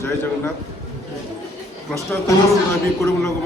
जय जगन्नाथ क्लस्टर तैयार भी कुछ लोग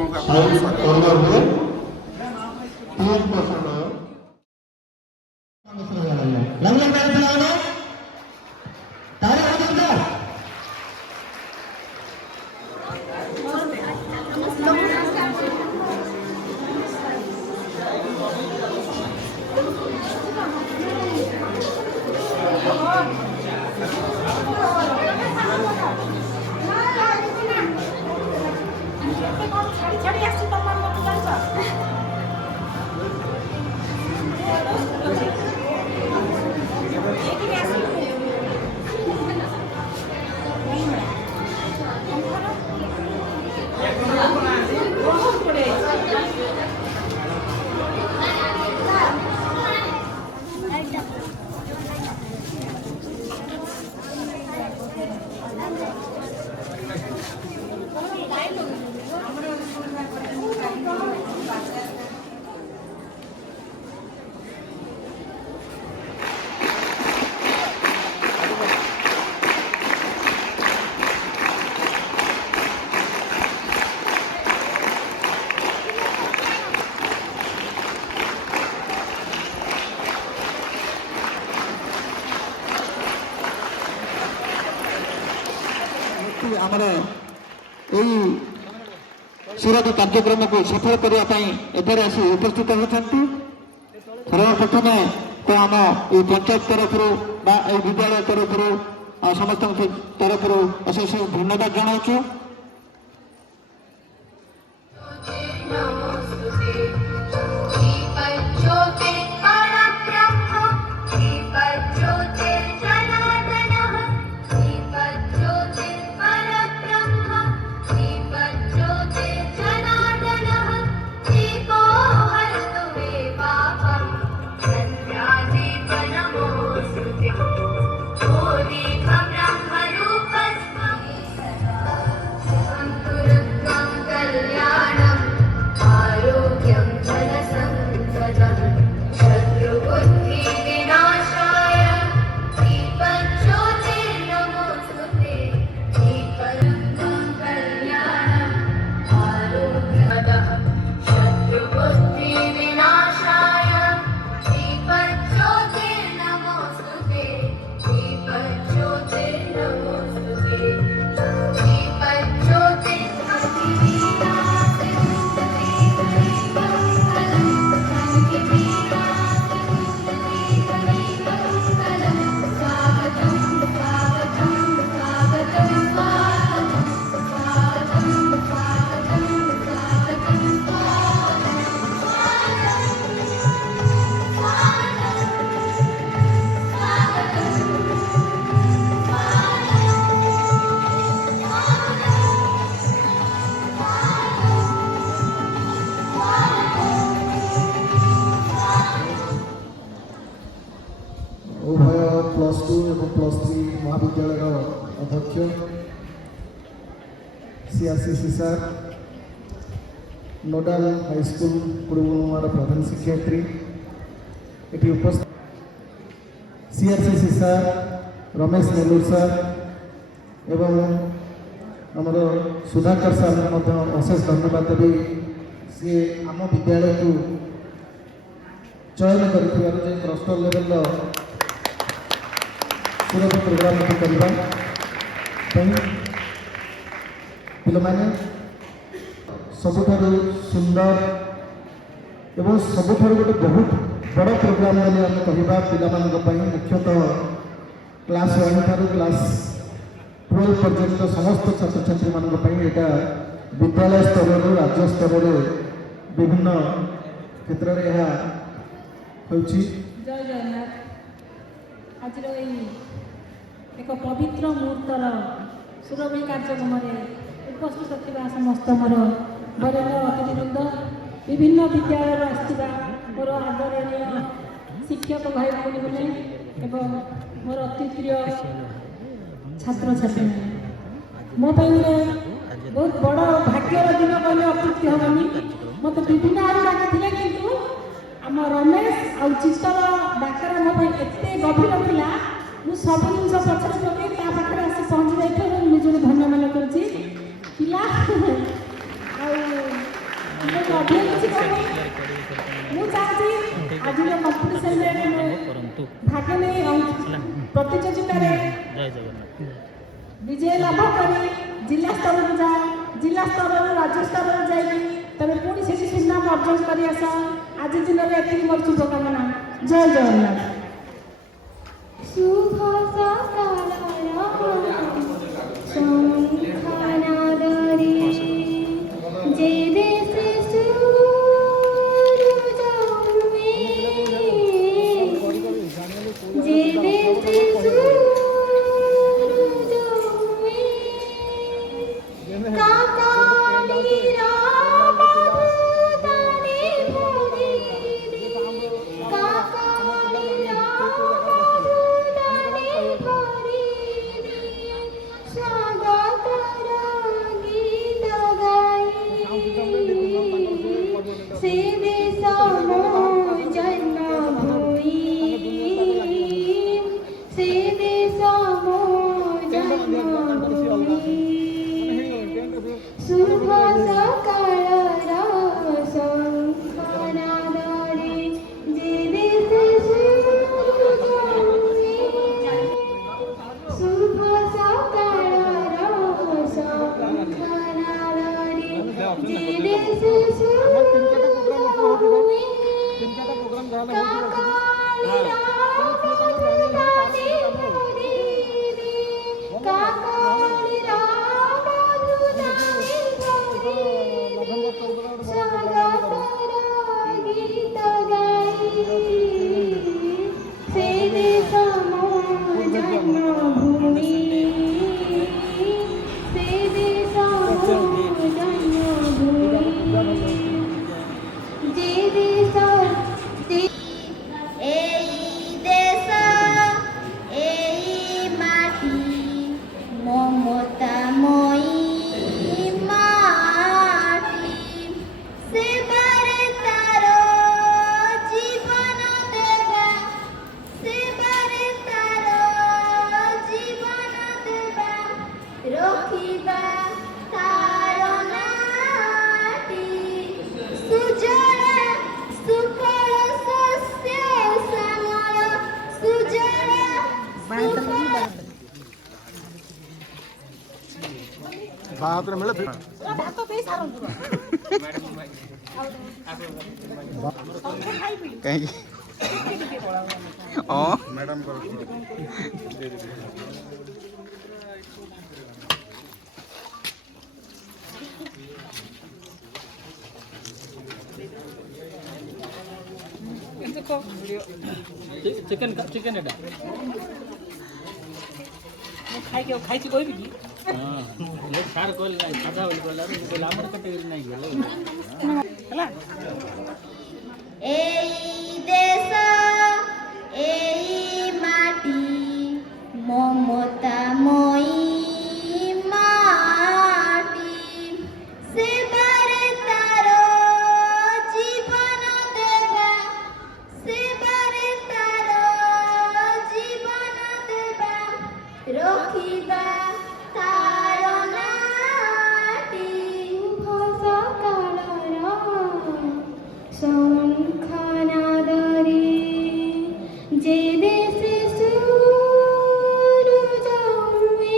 आमर यही सुरत कार्यक्रम को सफल करने आसी उपस्थित होती सर्वप्रथम तो आम ये पंचायत तरफ विद्यालय तरफ समस्त तरफ अशेष धन्यवाद जनाऊँ। उभय +2 और +3 महाविद्यालय अध्यक्ष सीआरसीसी सर नोडाल हाईस्कूल कुड़ुमार प्रधान शिक्षयित्री ये उपस्थित CRCC sir Ramesh Nellore sir एवं आमर सुधाकर सर अशेष धन्यवाद देवी सी आम विद्यालय को चयन कर क्लस्टर लेवल सुरत प्रोग्राम करने पिलाने सबुठ सुंदर एवं सबुठ गोटे बहुत बड़ प्रोग्राम बोली आम कह मुख्यतः क्लास 1 ठारू क्लास 12 पर्यंत समस्त छात्र छात्री मानी विद्यालय स्तर राज्य स्तर विभिन्न क्षेत्र में यह जय जगन्नाथ आज एक पवित्र मुहूर्तर सुरभि कार्यक्रम उपस्थित था समस्त मोर बरेण्य अतिथिवृंद विभिन्न विद्यालय आसवा मोर आदरणीय शिक्षक भाई भौणी मैंने एवं मोर अति प्रिय छात्र छात्री मो बहुत बड़ भाग्यर दिन कहले अतृप्ति हेनी मत विभिन्न आड़ डाकिले कि आम रमेश आ चित्तर डाकर मो एत गभीर था मुझे सब जिन पचर पकई पाखे आसी पहुँची जाइए निजे धन्य मन ଅଧିକ କିଛି କହୁନି ମୁଁ ଚାହୁଁଛି ଆଜିର କମ୍ପିଟିସନରେ ମୁଁ ଭାଗ ନେଇ ପ୍ରତିଯୋଗିତାରେ ବିଜୟ ଲାଭ କରି ଜିଲ୍ଲା ସ୍ତରକୁ ଯାଏ ଜିଲ୍ଲା ସ୍ତରରୁ ରାଜ୍ୟ ସ୍ତରରୁ ଯାଇକି ତମେ ପୁଣି ସେଠି ସୁନାମ ଅର୍ଜନ କରି ଆସ ଆଜି ଦିନରେ ଏତିକି ମୋର ଶୁଭକାମନା ଜୟ ଜଗନ୍ନାଥ। शुभ सकाळी जे देशे सूरज उमे जे देशे सूरज उमे काकाली राम दूताने भोरे काकाली राम दूताने भोरे स्वागतर गीत गाई से देश मो जन्मभूमि से देश मो जन्मभूमि शुभ सकाळर शंखनादरे जे देशे सूरज उमे शुभ सकाळर शंखनादरे जे देशे सूरज उमे काकाली राम दूताने भोरे काकाली राम दूताने भोरे स्वागतर गीत गाई से देश मो जन्मभूमि से देश मो जन्मभूमि जे देश এই দেশ এই মাটি মমতাময়ী মাটি সেবারে তার জীবন দেবা সেবারে তার জীবন দেবা রখিবা তার নাটি সুজলা সুফল শস্য শ্যামল সুজলা ହାତରେ ମିଳେ ଭାତ ଦେଇ ସାରନ୍ତୁ କାହିଁକି ହଁ ମ୍ୟାଡ଼ାମଙ୍କର ଚିକେନ ଚିକେନ ଏଟା ମୁଁ ଖାଇଛି କହିବି କି ସାର୍ କହିଲେ ନାହିଁ ସାଧା ବୋଲି କହିଲା କହିଲେ ଆମର କେତେ ନାହିଁ ହେଲା এই দেশ এই মাটি মমতাময়ী মাটি সেবারে তার জীবন দেবা সেবারে তার জীবন দেবা রখিবা তার নাটি সকালর শঙ্খনাদরে যে দেশে সূরজ উমে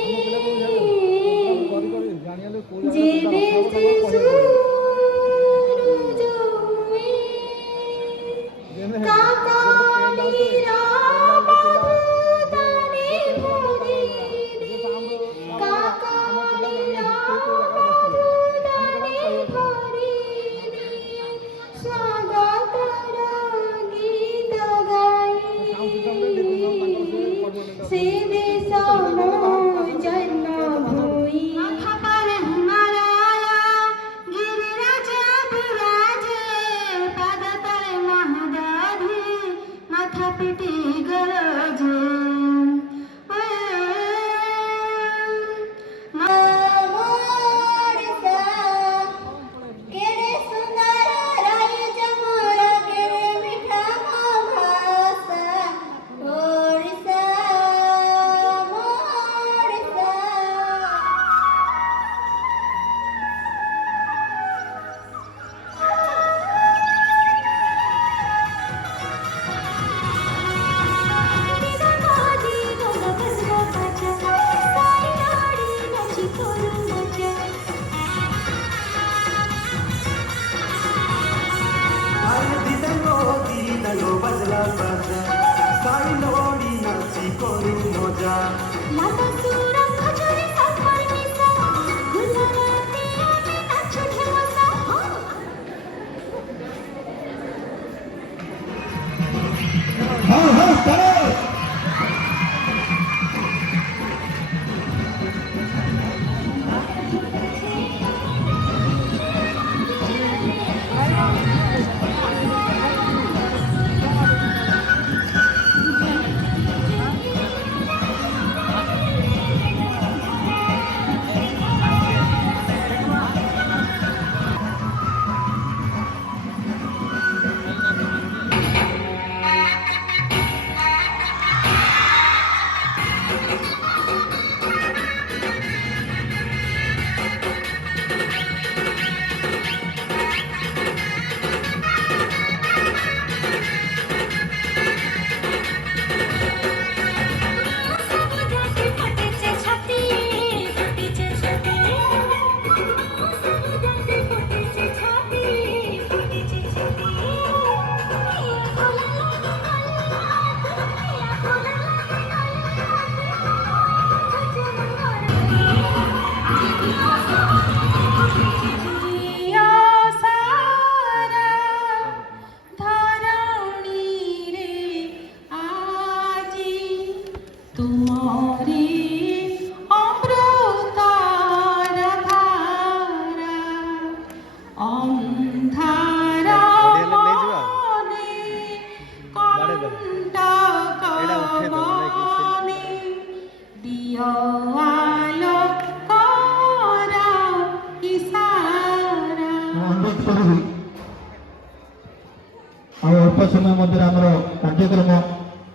समय मध्य आम कार्यक्रम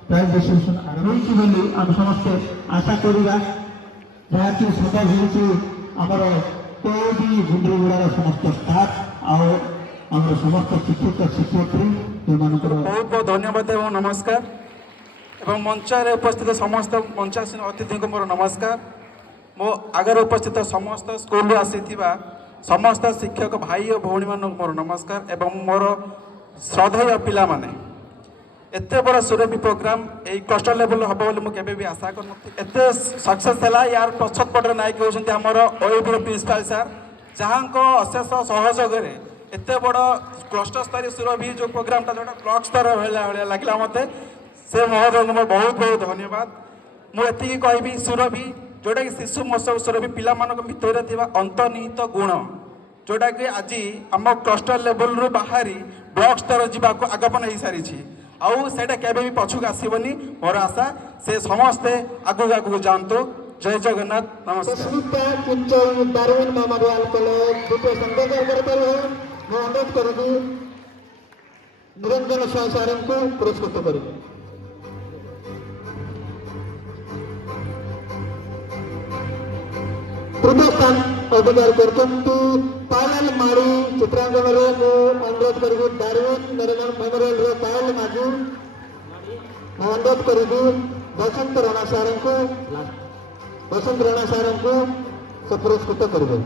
प्राइज डिस्ट्रीब्यूशन आरंभ होती बोली आम समस्ते आशा करवा जहाँकि सदा होमर कोई झुंडुगुड़ार समस्त स्टाफ आम समस्त शिक्षक शिक्षयित्री बहुत बहुत धन्यवाद एवं नमस्कार एवं मंचारे उपस्थित समस्त मंचासीन अतिथि को मोर नमस्कार मो आगे उपस्थित समस्त स्कूल आसीथिबा समस्त शिक्षक भाई और भौणी मान मोर नमस्कार एवं मोर श्रद्धेय पिला माने एत बड़ा सुरभि प्रोग्राम यही क्लस्टर लेवल हम बोली मुझे भी आशा कर एत सक्सेस है यार पछत पटे नायक होती आमर ओयूपी प्रिंसिपाल सार जहाँ अशेष सहयोग एत बड़ क्लस्टर स्तरीय सुरभि जो प्रोग्रामटा जो ब्लॉक स्तर भाया लगे मत से महोदय को बहुत बहुत धन्यवाद मुझे कहबी सुरभि जोटा कि शिशु महोत्सव सुरभि पिला भितर अंतर्निहित गुण जोटा कि आज आम क्लस्टर लेवल रु बाहरी ब्लॉक स्तर जावाक आगमन हो सारी आउ सेटा केबे भी पछुक आसीबनी मोर आशा से समस्ते आगु आगु जानतु जय जगन्नाथ नमस्कार अनुरोध करूँ निरंजन सार को पुरस्कृत कर तृतीय स्थान अधिकार करते पायल माड़ी चित्रांकन अनुरोध कर डारविन मेमोरियल पायल मागू अनुरोध कर बसंत राणा सार को से पुरस्कृत करेंगे।